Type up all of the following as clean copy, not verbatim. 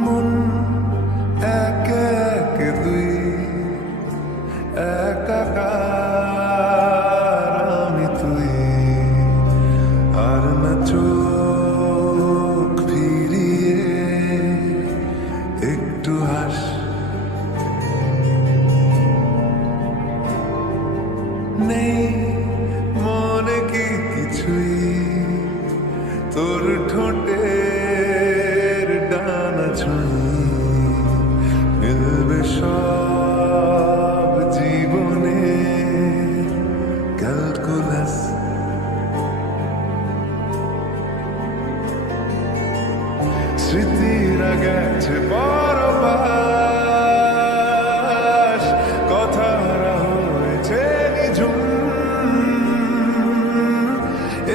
মন একে একে দুই একাকার আমি তুই আর না চোখ ফিরিয়ে একটু হাস নেই মনে কি কিছুই তোর ঠোঁটে মিলবে সব জীবনে ক্যালকুলাস স্মৃতিরা গেছে পরবাস কথারা হয়েছে নিঝুম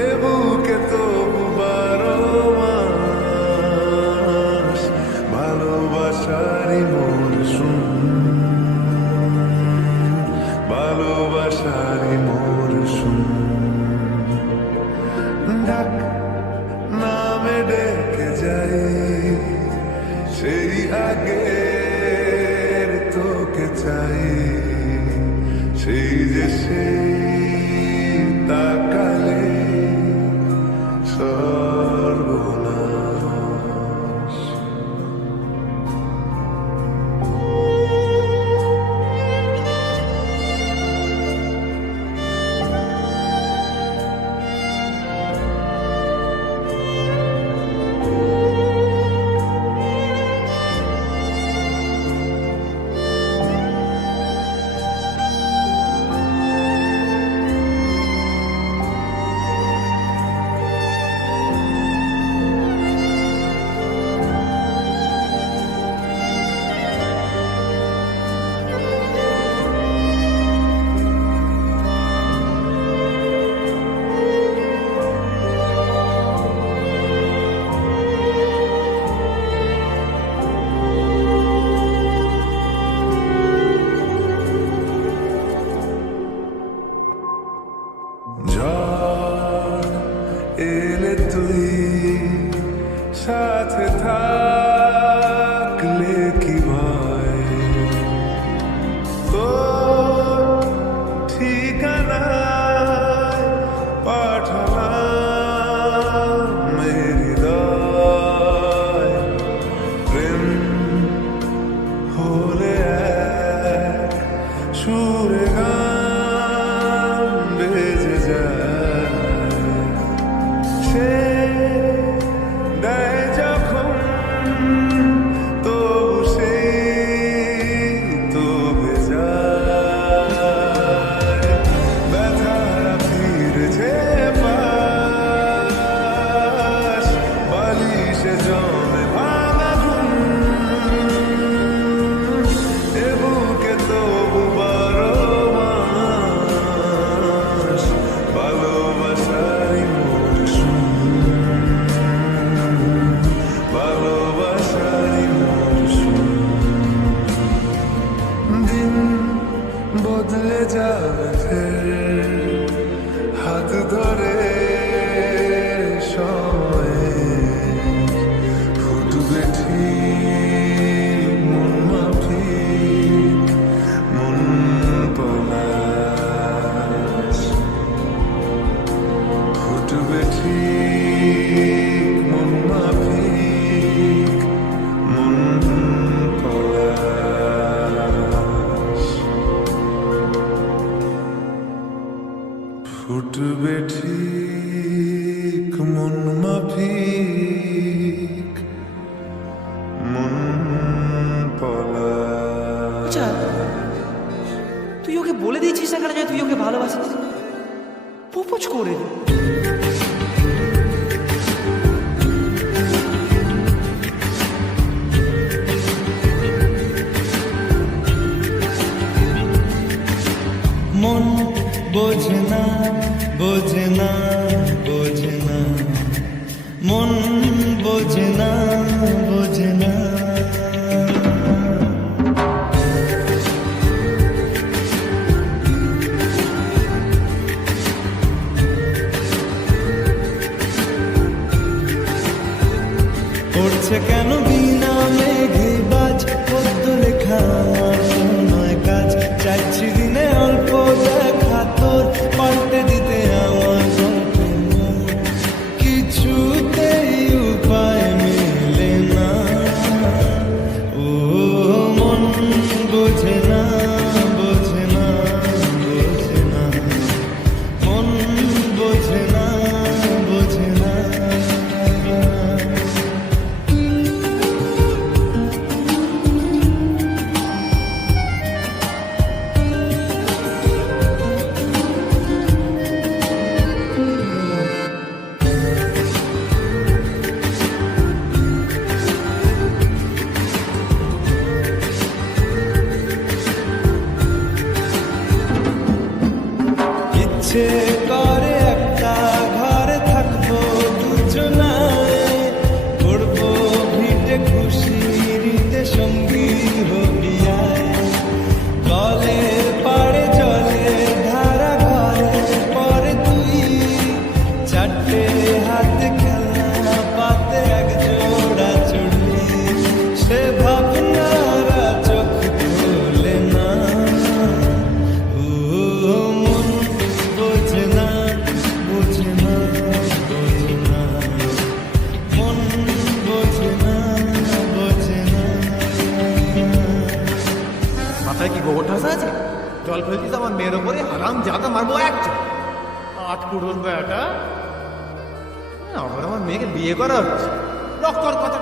এ বুকে তবু 12 মাস ভালোবাসারই মরশুম ভালোবাসারই মরশুম ডাক নামে ডেকে যাই সেই আগের তোকে চাই সেই যে সেই তাকালে সর্বনাশ এলে তুই সাথে থাকলে কি ভয় তোর ঠিকানায় পাঠালাম হৃদয় প্রেম হলে এক সুরে গান বেজে যায় দেয় যখন তো সেই তো বেজায় ব্যথারা ফিরেছে পাশ বালিশে জমে ভাঙা ঘুম এ বুকে তবু 12 মাস ভালোবাসারই মরশুম ভালোবাসারই মরশুম দিন বদলে যাবে ফের হাত ধরে সময়ে ফুটবে ঠিক মন মাফিক মন পলাশ ফুটবে ঠিক মন মাফিক মন পলাশ ফুটবে ঠিক মন মাফিক মন পলাশ তুই ওকে বলে দিয়েছিস না কেন যে তুই ওকে ভালোবাসিস? প্রপোজ করে দে। মন বোঝে না বোঝে না বোঝে না, মন বোঝে না বোঝে না। পড়ছে কেন বিনা মেঘে বাজ, পদ্ম লেখা নয় কাজ। চাইছি দিনে অল্প দেখা তোর, পাল্টে দিতে আমার গল্পের মোড়। কিছুতেই উপায় মেলে না, ও মন বোঝে না বোঝে না বোঝে না, মন বোঝে না বোঝে না। ইচ্ছে করে একটা ঘরে থাকবো দুজনায়, করবো ভিটে খুশিতে সঙ্গী হবিয়ায়। কলের পাড়ে জলের ধারা ঘরে পরে তুই, চারটে হাতে খেলনা পাতে এক জোড়া চুড়ি। সে ভাবনারা চোখ খোলে না, ও মন বোঝে না বোঝে না বোঝে না, মন বোঝে না বোঝে না। মাথায় কি গোবর ঠাসা আছে? জল ফেলছিস আমার মেয়ের ওপরে, হারাম জাদা মারবো একটা। আট কুড়োর বেটা, আবার আমার মেয়েকে বিয়ে করা হচ্ছে। রক্তর কথা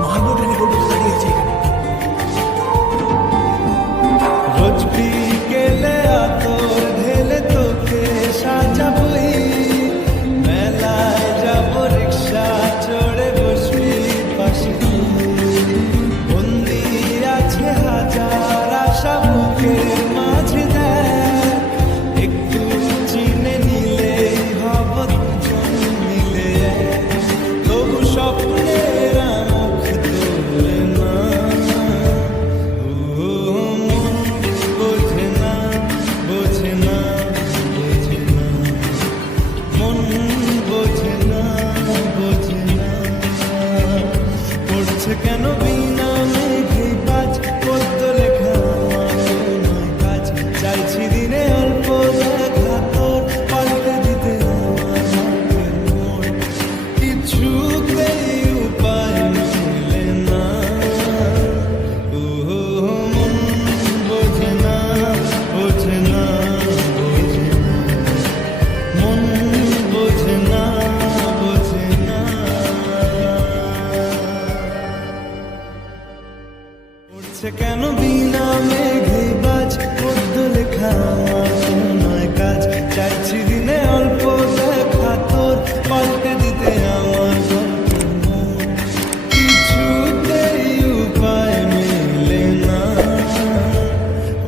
মারবো, টেনে বলবো তো দাঁড়িয়েছে এখানে। রোজ বিকেলে আতর ঢেলে তোকে সাজাবই, মেলায় যাব রিক্সা চড়ে বসবি পাশে তুই। বন্দি আছে হাজার আশা বুকের মাঝে দেয়, একটু চিনে নিলেই হব দুজন মিলে এক। তবু স্বপ্নের মুখ তোলে না, ও মন বোঝে না বোঝে না বোঝে না, মন বোঝে না বোঝে না। পড়ছে কেন বিনা মেঘে বাজ, পদ্ম লেখা নয় কাজ। চাইছি দিনে অল্প দেখা তোর, পাল্টে দিতে আমার গল্পের মোড়। কিছুতেই উপায় মেলে না, ও মন বোঝে না বোঝে না বোঝে না, মন বোঝে না বোঝে না। পড়ছে কেন বিনা মেঘে বাজ, পদ্ম লেখা নয় কাজ। চাইছি দিনে অল্প দেখা তোর, পাল্টে দিতে আমার গল্পের মোড়। কিছুতেই উপায় মেলে না,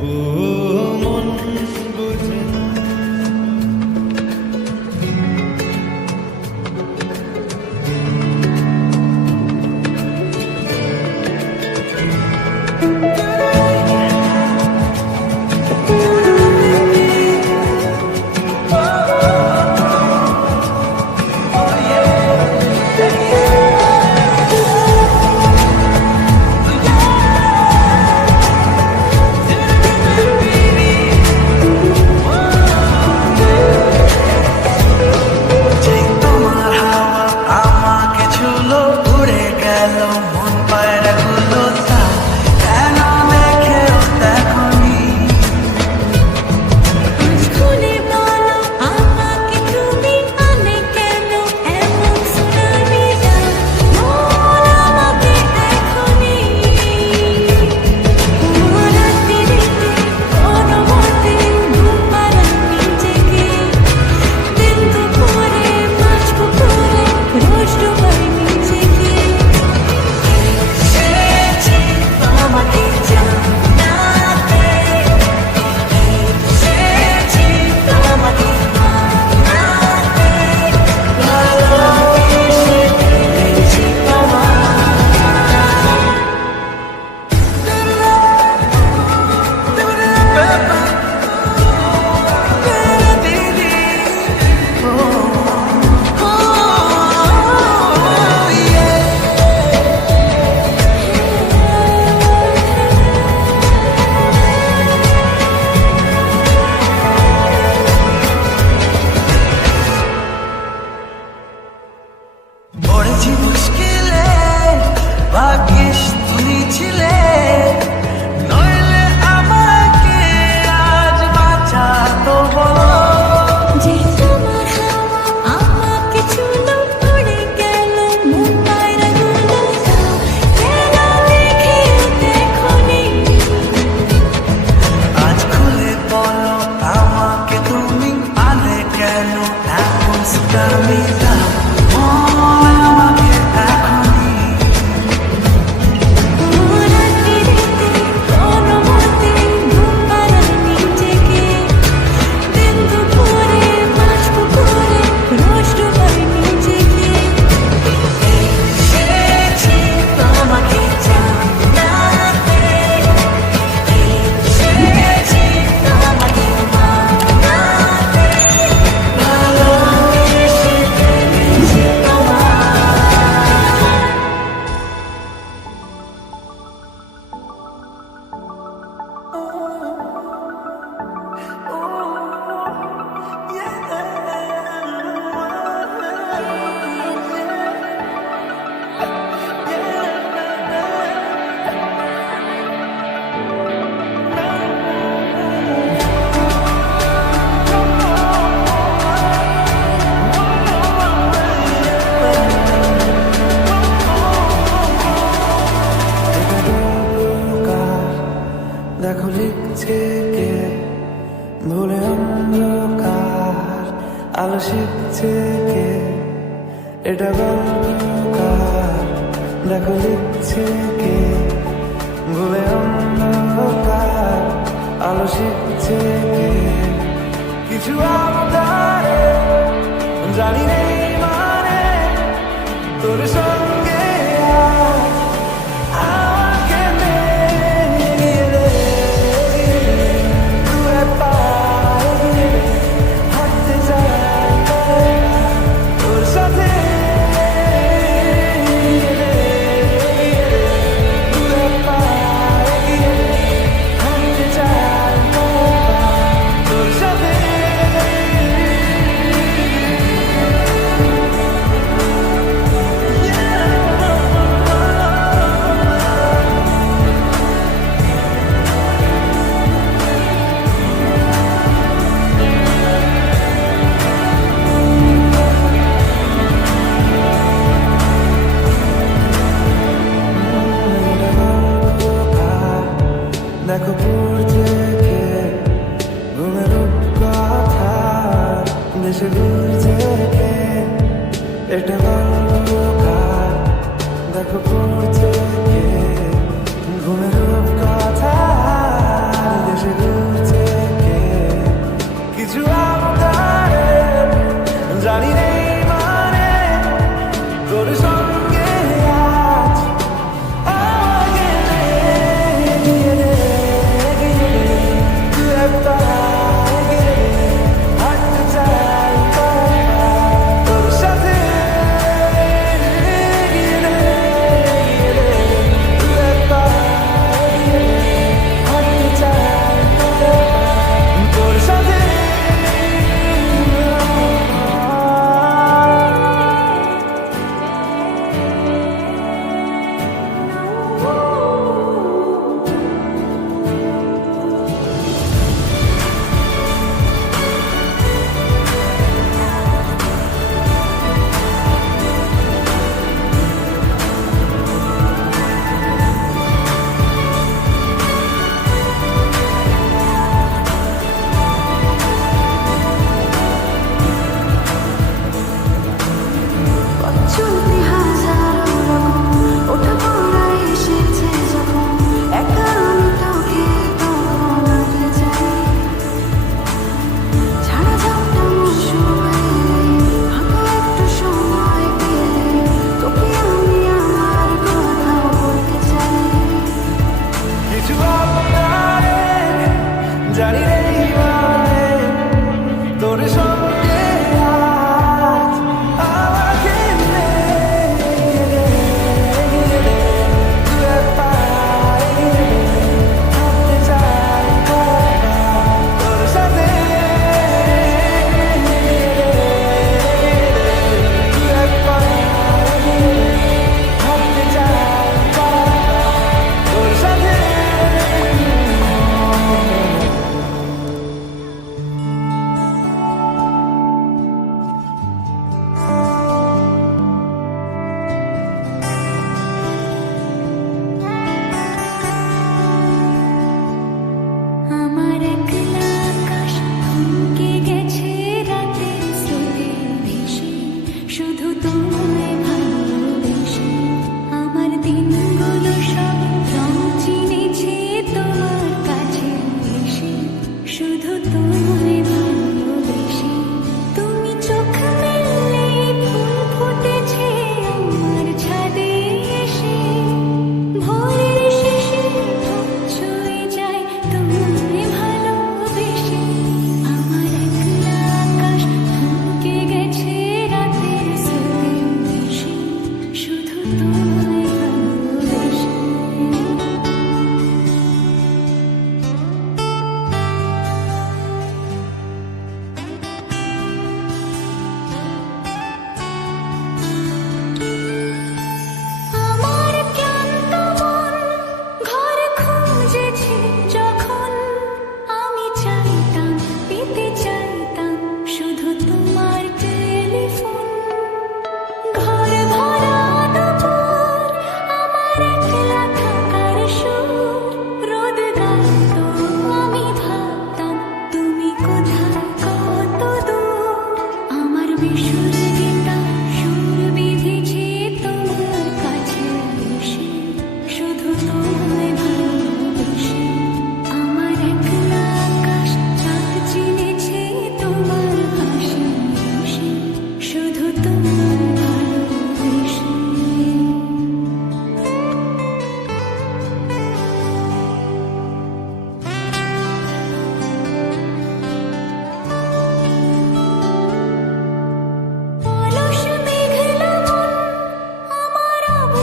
ও মন বোঝে না। দেখো লিখছে কে ঘুমে অন্ধকার আলো শিখছে কে কিছু আবদারে জানি নেই মানে তোর সঙ্গে আজ আমাকে নিয়ে রে দূরে পায়ে হাঁটতে চাই তোর সাথে দূরে পায়ে হাঁটতে চাই তোর সাথে দেখো পড়ছে কে ঘুমের কথা দেশে ঘুরছে কে এটা গল্পকার দেখো পড়ছে কে ঘুমের কথা দেশে ঘুরছে কে কিছু আবদারে জানি নেই মানে তোর সঙ্গে আজ আমাকে নিয়ে রে দূরে পায়ে হাঁটতে চাই তোর সাথে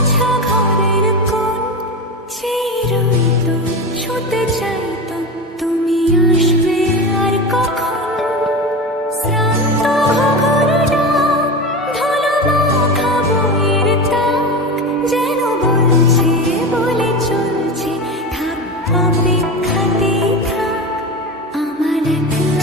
মোছা ঘরের কোণ চিরই তো ছুতে চাইতো তুমি আসবে আর কখন শ্রান্ত ঘরটা ধুলো মাখা বইয়ের তাক যেন বলছে বলে চলছে থাক অপেক্ষাতেই থাক আমার একলা